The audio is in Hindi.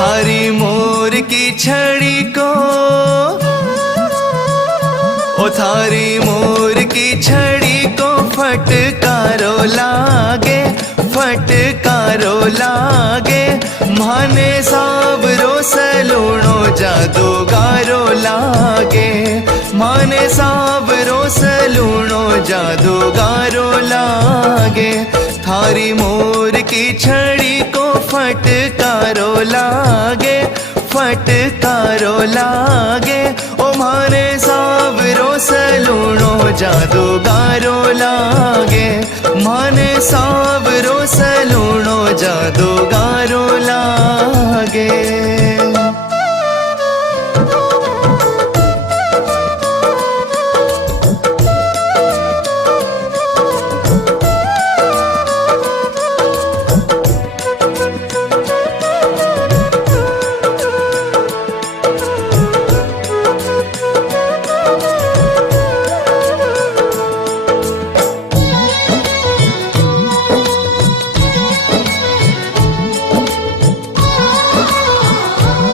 थारी मोर की छड़ी को, ओ थारी मोर की छड़ी को फटकारो लागे, फटकारो लागे। माने सावरो सलूणो जादूगारो लागे, माने सावरो सलूणो जादूगारो लागे। थारी मोर की छड़ी को फटकारो लागे, फटकारो लागे। ओ माने सावरो सलूणो जादूगारो लागे, माने सावरो सलूणो जादूगारो लागे।